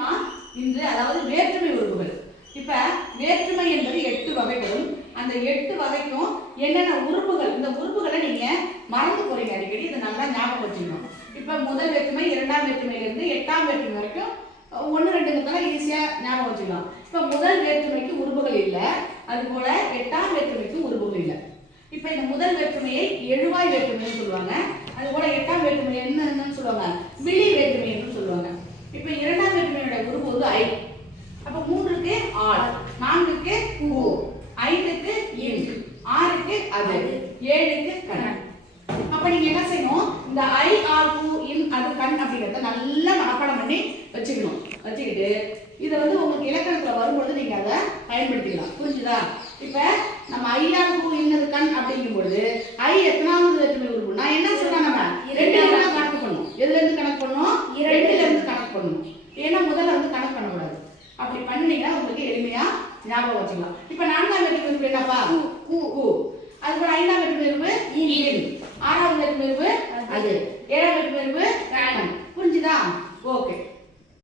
தெரியுமா? இன்று அதாவது வேற்றுமை உறுப்புகள் இப்ப வேற்றுமை என்பது எட்டு வகைகளும் அந்த எட்டு வகைக்கும் என்னென்ன உறுப்புகள் இந்த உறுப்புகளை நீங்க மறந்து போறீங்க அடிக்கடி இதை நல்லா ஞாபகம் வச்சுக்கணும். இப்ப முதல் வேற்றுமை இரண்டாம் வேற்றுமையில இருந்து எட்டாம் வேற்றுமை வரைக்கும் ஒன்று ரெண்டுங்கிறதால ஈஸியா ஞாபகம் வச்சுக்கலாம். இப்ப முதல் வேற்றுமைக்கு உறுப்புகள் இல்லை அது போல எட்டாம் வேற்றுமைக்கு உறுப்புகள் இல்லை. இப்ப இந்த முதல் வேற்றுமையை எழுவாய் வேற்றுமைன்னு சொல்லுவாங்க. அது போல எட்டாம் வேற்றுமை என்னன்னு சொல்லுவாங்க விழி வேற்றுமைன்னு சொல்லுவாங்க இப்ப இரண்டாம் வேற்றுமையோட உருவு வந்து ஐ அப்ப மூன்றுக்கு ஆள் நான்குக்கு பூ ஐந்துக்கு இன் ஆறுக்கு அது ஏழுக்கு கண். அப்ப நீங்க என்ன செய்யணும்? இந்த ஐ ஆர் பூ இன் அது கண் அப்படிங்கறத நல்லா மனப்பாடம் பண்ணி வச்சுக்கணும். வச்சுக்கிட்டு இதை வந்து உங்களுக்கு இலக்கணத்துல வரும்பொழுது நீங்க அதை பயன்படுத்திக்கலாம். புரிஞ்சுதா? இப்ப நம்ம ஐஆர் பூ இன்னது கண் அப்படிங்கும் பொழுது ஐ எத்தனாவது வேற்றுமை உறுப்பு நான் என்ன சொல்றேன் நம்ம? இருந்து கணக்கு பண்ணணும் எதுல இருந்து கணக்கு பண்ணணும் ரெண்டுல இருந்து கணக்கு பண்ணணும் ஞாபகம் வச்சுக்கலாம் இப்ப நான்காம் வேற்றுமை உறுப்பு என்னப்பா? கூ கூ. அதுக்கப்புறம் ஐந்தாம் வேற்றுமை உறுப்பு இன் ஆறாவது வேற்றுமை உறுப்பு அது. ஏழாம் கண் புரிஞ்சுதா ஓகே